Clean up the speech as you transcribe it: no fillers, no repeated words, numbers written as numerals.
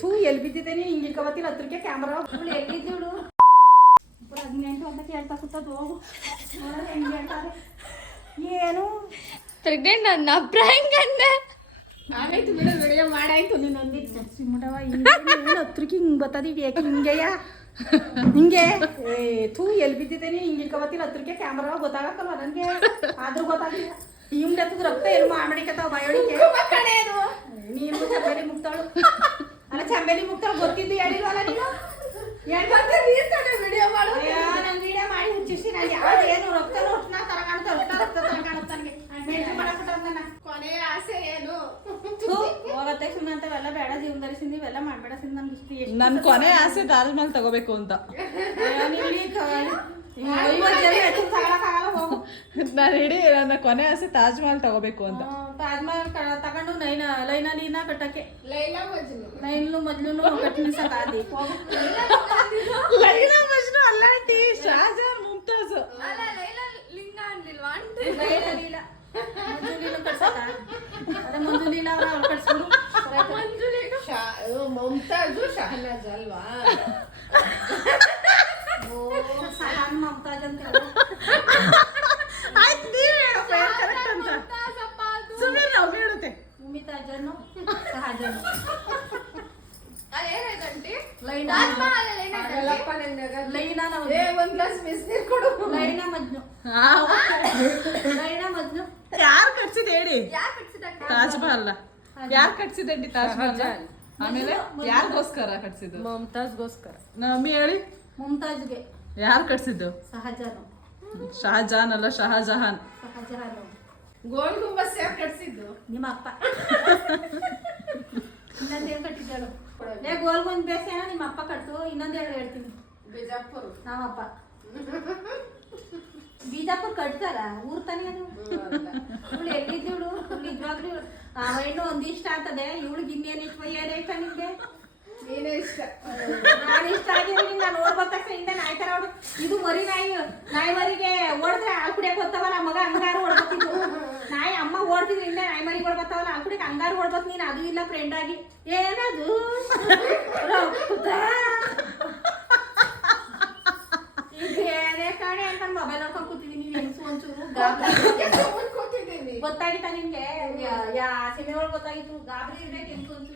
ಥೂ ಎಲ್ಲಿ ಬಿದ್ದಿದ್ದೇನೆ ಹಿಂಗೆ ಇಟ್ಕೊಬತ್ತೀನಿ ಹತ್ರಕ್ಕೆ ಕ್ಯಾಮ್ರಾ ಎಲ್ಲಿದ್ದಳು ಪ್ರೆಗ್ನೆಂಟ್ ಅಂತ ಕೇಳ್ತಾ ಕೂತದ್ದು ಹೋಗು ಹೆಂಗೆ ಹೇಳ್ತಾರೆ ಏನು ಪ್ರೆಗ್ನೆಂಟ್ ಅನ್ನ ಪ್ರ್ಯಾಂಕ್ ಅನ್ನ ಆಗೈತು ಬಿಡು ವಿಡಿಯೋ ಮಾಡಾಯ್ತು ನೀನು ಒಂದಿತ್ತು ಸಿಮ್ಮಟವ ಹಿಂಗೆ ಹತ್ರಕ್ಕೆ ಹಿಂಗೆ ಬತ್ತದಿ ಯಾಕೆ ಹಿಂಗೆಯ ಹಿಂಗೆ ಥೂ ಎಲ್ಲಿ ಬಿದ್ದಿದ್ದೇನೆ ಹಿಂಗೆ ಇಟ್ಕೊಬತ್ತೀನಿ ಹತ್ರಕ್ಕೆ ಕ್ಯಾಮ್ರಾ ಗೊತ್ತಾಗಕ್ಕಲ್ವ ನನಗೆ ಆದ್ರೂ ಗೊತ್ತಾಗಿಲ್ಲ ಹಿಂಗೆ ಹತ್ತದ ರಕ್ತ ಎಲ್ಲಿ ಮಾಡಿಕತ್ತಾವ ಬಾಯೋಳಿಕೆ ನೀನು ಚಂಬೇಲಿ ಮುಕ್ತಾಳು ಅಲ್ಲ ಚಂಬೇಲಿ ಮುಕ್ತಾಳು ಗೊತ್ತಿದ್ದು ಹೇಳಿಲ್ವಲ್ಲ ನೀನು ವಿಡಿಯೋ ಮಾಡು ನಾನು ವಿಡಿಯೋ ಮಾಡಿ ಹುಚ್ಚಿಸಿ ನಾನು ಯಾವ್ದೇನು ರಕ್ತ ನೋಡ್ನ ತರ ಕಾಣುತ್ತೆ ಅಷ್ಟ ರಕ್ತ ತರ ಕಾಣುತ್ತೆ ನನಗೆ ಮೇಂಟೈನ್ ಮಾಡಕ್ಬಿಟ್ಟ ನನ್ನ ಕೊನೆಯ ಆಸೆ ಏನು ಹೋಗತ್ತೆ ಸುಮ್ಮನೆ ಅಂತವೆಲ್ಲ ಬೇಡ ಜೀವನದಲ್ಲಿ ಸಿಂದ ಇವೆಲ್ಲ ಮಾಡ್ಬೇಡ ಸಿಂದ ನನ್ಗೆ ಇಷ್ಟು ಎಷ್ಟು ನನ್ ಕೊನೆ ಆಸೆ ತಾಜ್ ಮಹಲ್ ತಗೋಬೇಕು ಅಂತ ಹೋಗು ನಾನು ಇಡೀ ನನ್ನ ಕೊನೆ ಆಸೆ ತಾಜ್ ಮಹಲ್ ತಗೋಬೇಕು ಅಂತ. ತಾಜ್ ಮಹಲ್ ತಗೊಂಡು ಲೈನಲ್ಲಿನ ಕಟ್ಟಕ್ಕೆ ಲೈಲಾ ಮಜ್ನು ಲೈನ್ಲು ಮೊದ್ಲು ಕಟ್ಟಿಸಕಾದಿ ಲೈಲಾ ಮಜ್ನು ಅಲ್ಲ ಆಂಟಿ, ಶಾಜಹಾನ್ ಮುಮ್ತಾಜ್. ಅಲ್ಲ ಲೈಲಾ ಲಿಂಗ ಅಂದಿಲ್ವಾ ಆಂಟಿ? ಲೈನಲ್ಲಿಲ್ಲ ಮಂಜುಲಿನ ಕಟ್ಸಕ ಅದೇ ಮಂಜುಲಿನ ಅವ್ರು ಕಟ್ಸ್ಬಿಡು ಮಮತಾಜು ಶಹನಾಜ್ ಅಲ್ವಾ? ಸಹಾನ್ ಮಮತಾಜ್ ಅಂತ ಆಯ್ತು ನೀವ್ ಹೇಳಪ್ಪ ಏನ್ ಕರೆಕ್ಟ್ ಅಂತ. ಸುಮ್ಮನೆ ನಾವು ಹೇಳುತ್ತೆ. ಮುಮಿತಾಜನ್ನು ಸಹಜನು ಅದೇನಾಯ್ತು ಆಂಟಿ? ಲೈನಾ ತಾಜ್ ಮಹಲ್ ಅಲ್ಲಿ ಏನಾಯ್ತು? ಎಲ್ಲಪ್ಪ ನಂದಾಗ ಲೈನಾ ಒಂದ್ ಗ್ಲಾಸ್ ಬಿಸಿನೀರು ಕೊಡು. ಲೈನಾ ಮಜ್ನು ಲೈನಾ ಮಜ್ನು ಯಾರು ಕಟ್ಸಿದ್ ಹೇಳಿ? ಯಾರ್ ಕಟ್ಸಿದ ಅಕ್ಕ? ತಾಜ್ ಮಹಲ್ ಯಾರು ಕಟ್ಸಿದಂಡಿ ತಾಜ್ ಮಹಲ್? ಆಮೇಲೆ ಯಾರಿಗೋಸ್ಕರ ಕಟ್ಸಿದ್ದು? ಮಮತಾಜ್ಗೋಸ್ಕರ. ನಮ್ಮಿ ಹೇಳಿ, ಮುಮ್ತಾಜ್ಗೆ ಯಾರು ಕಟ್ಸಿದ್ದು? ಸಹಜನು ಶಹಜಹಾನ್ ಅಲ್ಲ ಶಹಜಹಾನ್. ಸಹಜನು ಗೋಲ್ ಗುಂಬಸ್ ಯಾರು ಕಟ್ಸಿದ್ದು? ನಿಮ್ಮ ಅಪ್ಪ ಇನ್ನೊಂದೇನು ಕಟ್ಟಿದ್ದಾಳು ಗೋಲ್ ಬಂದ್ ಬೇಸೇನ ನಿಮ್ಮ ಅಪ್ಪ ಕಟ್ತು. ಇನ್ನೊಂದು ಹೇಳ್ತೀನಿ ಬಿಜಾಪುರ್. ನಮ್ಮಪ್ಪ ಬಿಜಾಪುರ್ ಕಟ್ತಾರ ಊರ್ ತಾನೇ ಅದು. ಇವಳು ಎಲ್ಲಿದ್ದವಳು ನಿಜವಾಗ್ಲೂ ಆ ಹೆಣ್ಣು ಒಂದಿಷ್ಟ ಆಗ್ತದೆ. ಇವಳಿಗೆ ಇನ್ನೇನು ಇಷ್ಟ ಏನೈತ ನಿಮ್ಗೆ? ನೀನೇ ಇಷ್ಟ. ನಾನು ಇಷ್ಟ ಆಗಿದ್ದೀನಿ. ನಾನು ಓಡ್ಬತ್ತ ನಾಯಿ ತರ ಓಡು. ಇದು ಮರಿ ನಾಯಿ ಮರಿಗೆ ಓಡಿದ್ರೆ ಹಾಲು ಕುಡಿಯಕ್ ಗೊತ್ತಾವಲ್ಲ ಮಗ ಹಂಗಾರು ಓಡ್ಬತ್ತಿದ್ದು. ನಾಯಿ ಅಮ್ಮ ಓಡ್ತಿದ್ರು ಹಿಂದೆ ನಾಯಿ ಮರಿಗೆ ಓಡ್ಬತ್ತಾವಲ್ಲ ಹಾಲು ಕುಡಿಯಕ್ ಹಂಗಾರು ಓಡ್ಬತ್ ನೀನು. ಅದು ಇಲ್ಲ ಫ್ರೆಂಡ್ ಆಗಿ ಏನದು ಈಗ ಏನೇ ಕಾಣೆ ಅಂತ ಮೊಬೈಲ್ ನೋಡ್ಕೊಂಡ್ ಕೂತಿದ್ದೀನಿ. ಹೆಂಗ್ಸು ಒಂಚೂರು ಕೂತಿದ್ದೀನಿ. ಗೊತ್ತಾಗಿತ್ತ ನಿನ್ಗೆ? ಯಾ ಸಿನಿಮಾ ಗೊತ್ತಾಗಿತ್ತು ಗಾಬರಿ ಇರ್ಬೇಕು ಹೆಂಗ್ಸು ಒಂಚೂರು.